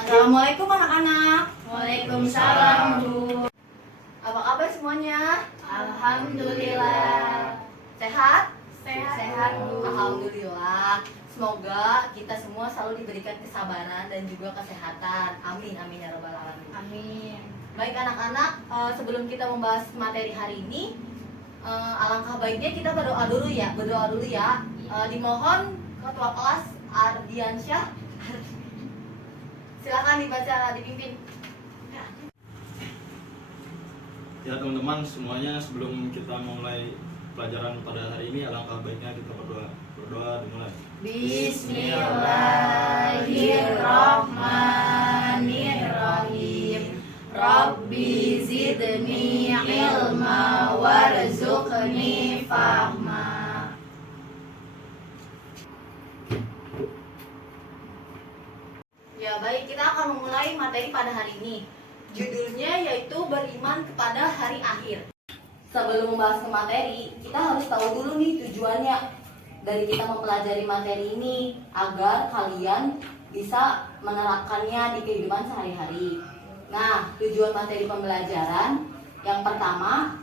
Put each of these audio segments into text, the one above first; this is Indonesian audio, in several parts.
Assalamualaikum anak-anak. Waalaikumsalam, Bu. Apa kabar semuanya? Alhamdulillah. Sehat? Sehat, Bu. Alhamdulillah. Semoga kita semua selalu diberikan kesabaran dan juga kesehatan. Amin, amin ya robbal alamin. Amin. Baik anak-anak, sebelum kita membahas materi hari ini, alangkah baiknya kita berdoa dulu ya. Dimohon ketua kelas Ardiansyah, silakan dibaca, dipimpin. Ya teman-teman semuanya, sebelum kita mulai pelajaran pada hari ini, alangkah baiknya kita berdoa. Berdoa dimulai. Bismillahirrahmanirrahim. Rabbi zidni ilma warzuqni fahma. Ya baik, kita akan memulai materi pada hari ini. Judulnya yaitu beriman kepada hari akhir. Sebelum membahas ke materi, kita harus tahu dulu nih tujuannya dari kita mempelajari materi ini agar kalian bisa menerapkannya di kehidupan sehari-hari. Nah, tujuan materi pembelajaran yang pertama,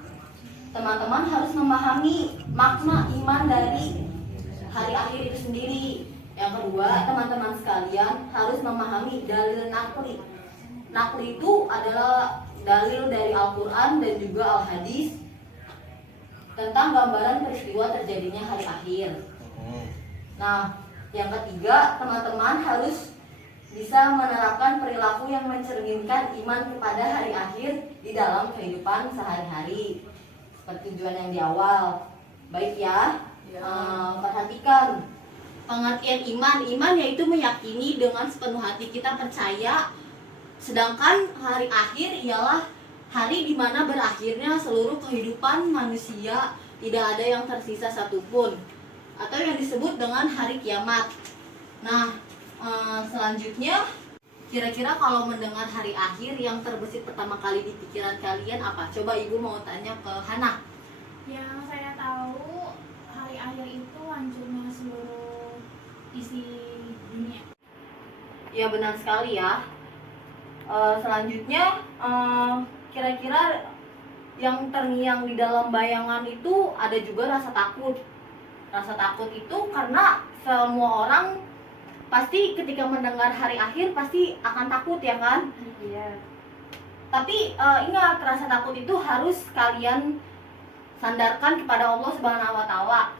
teman-teman harus memahami makna iman dari hari akhir itu sendiri. Yang kedua, teman-teman sekalian harus memahami dalil nakli. Nakli itu adalah dalil dari Al-Quran dan juga Al-Hadis tentang gambaran peristiwa terjadinya hari akhir. Nah, yang ketiga, teman-teman harus bisa menerapkan perilaku yang mencerminkan iman kepada hari akhir di dalam kehidupan sehari-hari. Seperti tujuan yang di awal. Baik ya, perhatikan pengertian iman. Iman yaitu meyakini dengan sepenuh hati, kita percaya. Sedangkan hari akhir ialah hari di mana berakhirnya seluruh kehidupan manusia, tidak ada yang tersisa satupun, atau yang disebut dengan hari kiamat. Nah, selanjutnya, kira-kira kalau mendengar hari akhir, yang terbesit pertama kali di pikiran kalian apa? Coba Ibu mau tanya ke Hana. Yang saya tahu, hari akhir itu hancurnya seluruh isi dunia. Ya benar sekali ya. Selanjutnya, kira-kira yang terngiang di dalam bayangan itu ada juga rasa takut. Rasa takut itu karena semua orang pasti ketika mendengar hari akhir pasti akan takut ya kan? Iya. Tapi ingat, rasa takut itu harus kalian sandarkan kepada Allah Subhanahu wa Ta'ala.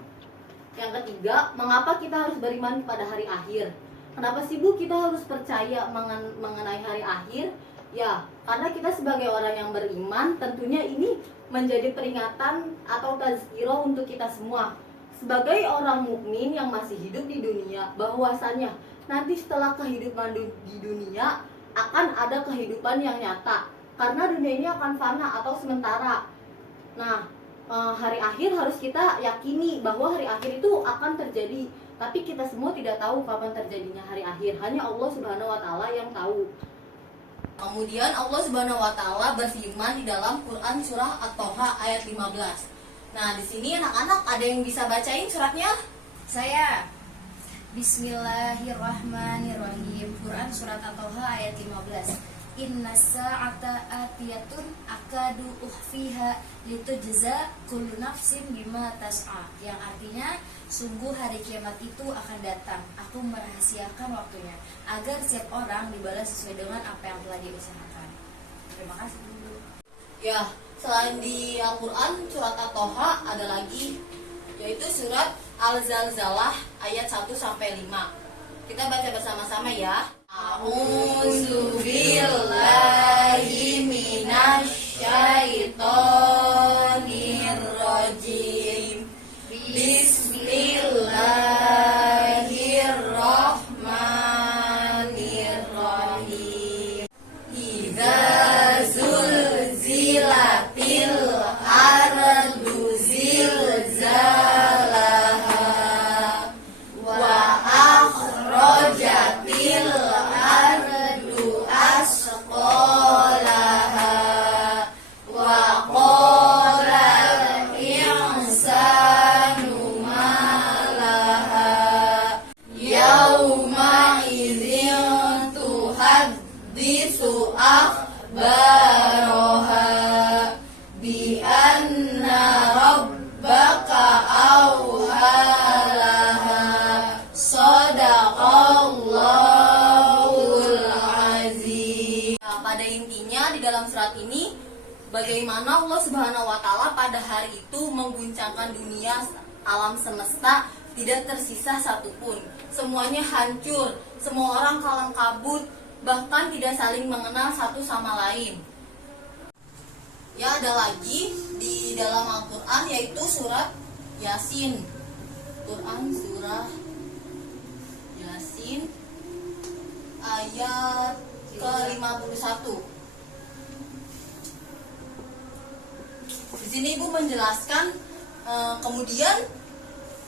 Yang ketiga, mengapa kita harus beriman kepada hari akhir? Kenapa sih Bu kita harus percaya mengenai hari akhir? Ya, karena kita sebagai orang yang beriman, tentunya ini menjadi peringatan atau tazkirah untuk kita semua. Sebagai orang mukmin yang masih hidup di dunia, bahwasannya nanti setelah kehidupan di dunia akan ada kehidupan yang nyata. Karena dunia ini akan fana atau sementara. Nah, hari akhir harus kita yakini bahwa hari akhir itu akan terjadi. Tapi kita semua tidak tahu kapan terjadinya hari akhir. Hanya Allah Subhanahu wa Ta'ala yang tahu. Kemudian Allah Subhanahu wa Ta'ala berfirman di dalam Quran surah At-Toha ayat 15. Nah, di sini anak-anak ada yang bisa bacain suratnya? Saya. Bismillahirrahmanirrahim. Quran surat At-Toha ayat 15. Inna sa'ata atiyatun akadu ukhfiha litujza kullu nafsin bima tas'a. Yang artinya, sungguh hari kiamat itu akan datang. Aku merahasiakan waktunya agar setiap orang dibalas sesuai dengan apa yang telah diusahakan. Terima kasih dulu. Ya, selain di Al-Quran surat At-Toha ada lagi, yaitu surat Al-Zalzalah ayat 1-5. Kita baca bersama-sama ya. A'udzu billahi minasyaitonir rajim. Bismillahirrahmanirrahim. Idza zulzilatil ardu zilzalaha wa akhrajatil ardu asqalaha yuhaddisu akhbaraha bi anna rabbaka awhalaha sadaqallahul azim. Nah, pada intinya di dalam surat ini bagaimana Allah Subhanahu wa taala pada hari itu mengguncangkan dunia alam semesta, tidak tersisa satupun. Semuanya hancur, semua orang kalang kabut, bahkan tidak saling mengenal satu sama lain. Ya, ada lagi di dalam Al-Qur'an yaitu surat Yasin. Quran surah Yasin ayat ke-51. Di sini Ibu menjelaskan kemudian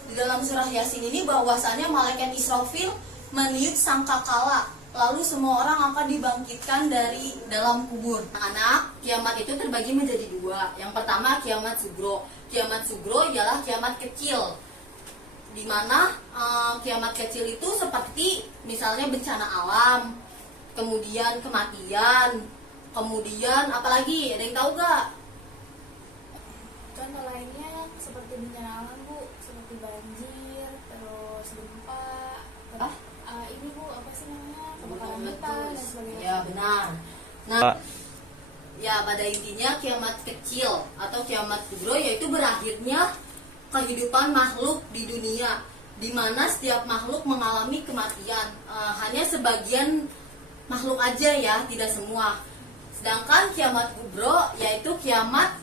di dalam surah Yasin ini bahwasannya malaikat Israfil meniup sangkakala, lalu semua orang akan dibangkitkan dari dalam kubur. Anak, kiamat itu terbagi menjadi dua. Yang pertama kiamat sugro. Kiamat sugro ialah kiamat kecil, di mana kiamat kecil itu seperti misalnya bencana alam, kemudian kematian, kemudian apalagi, ada yang tahu gak? Contoh lainnya seperti bencana alam, Bu, seperti banjir, terus gempa, ini Bu, apa sih namanya, kebakaran hutan dan sebagainya. Ya, benar. Nah, ya pada intinya kiamat kecil atau kiamat kubro yaitu berakhirnya kehidupan makhluk di dunia, di mana setiap makhluk mengalami kematian. Hanya sebagian makhluk aja ya, tidak semua. Sedangkan kiamat kubro yaitu kiamat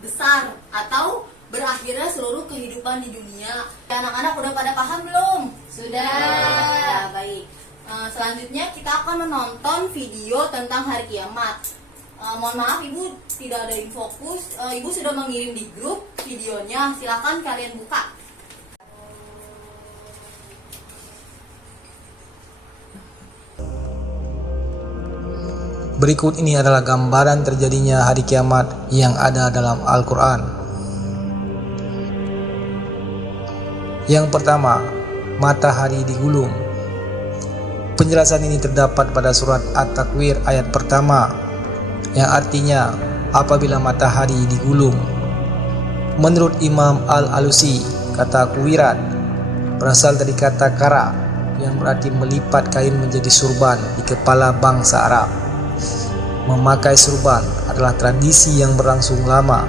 besar atau berakhirnya seluruh kehidupan di dunia. Anak-anak udah pada paham belum? Sudah. Ya, baik. Selanjutnya kita akan menonton video tentang hari kiamat. Mohon maaf Ibu tidak ada infokus. Ibu sudah mengirim di grup videonya. Silakan kalian buka. Berikut ini adalah gambaran terjadinya hari kiamat yang ada dalam Al-Quran. Yang pertama, matahari digulung. Penjelasan ini terdapat pada surat At-Takwir ayat pertama, yang artinya apabila matahari digulung. Menurut Imam Al-Alusi, kata kuwirat berasal dari kata kara yang berarti melipat kain menjadi surban di kepala bangsa Arab. Memakai surban adalah tradisi yang berlangsung lama.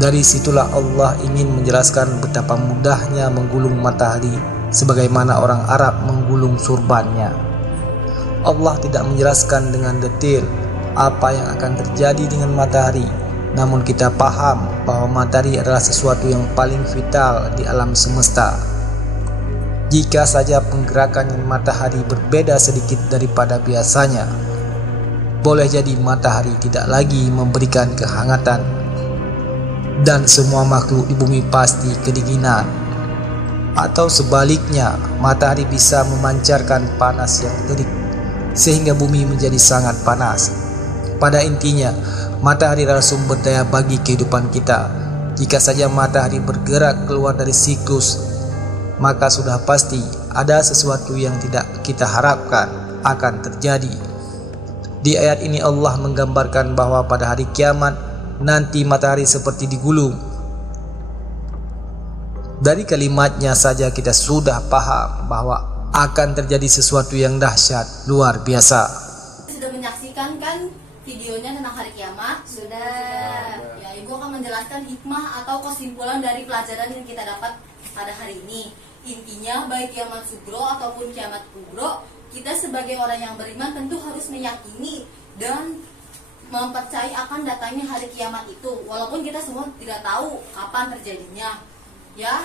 Dari situlah Allah ingin menjelaskan betapa mudahnya menggulung matahari sebagaimana orang Arab menggulung surbannya. Allah tidak menjelaskan dengan detail apa yang akan terjadi dengan matahari, namun kita paham bahwa matahari adalah sesuatu yang paling vital di alam semesta. Jika saja penggerakan matahari berbeda sedikit daripada biasanya, boleh jadi matahari tidak lagi memberikan kehangatan dan semua makhluk di bumi pasti kedinginan. Atau sebaliknya, matahari bisa memancarkan panas yang terik sehingga bumi menjadi sangat panas. Pada intinya, matahari adalah sumber daya bagi kehidupan kita. Jika saja matahari bergerak keluar dari siklus, maka sudah pasti ada sesuatu yang tidak kita harapkan akan terjadi. Di ayat ini Allah menggambarkan bahwa pada hari kiamat nanti matahari seperti digulung. Dari kalimatnya saja kita sudah paham bahwa akan terjadi sesuatu yang dahsyat luar biasa. Sudah menyaksikan kan videonya tentang hari kiamat? Sudah. Ya, Ibu akan menjelaskan hikmah atau kesimpulan dari pelajaran yang kita dapat pada hari ini. Intinya baik kiamat sugro ataupun kiamat kubro, kita sebagai orang yang beriman tentu harus meyakini dan mempercayai akan datangnya hari kiamat itu, walaupun kita semua tidak tahu kapan terjadinya, ya,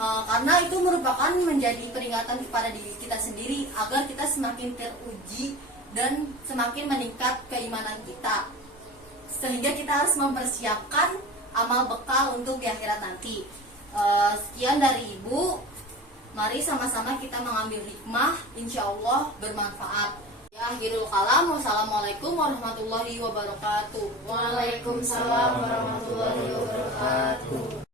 karena itu merupakan menjadi peringatan kepada diri kita sendiri agar kita semakin teruji dan semakin meningkat keimanan kita, sehingga kita harus mempersiapkan amal bekal untuk di akhirat nanti. Sekian dari Ibu. Mari sama-sama kita mengambil hikmah, insya Allah bermanfaat. Ya, akhirul kalam. Wassalamualaikum warahmatullahi wabarakatuh. Waalaikumsalam warahmatullahi wabarakatuh.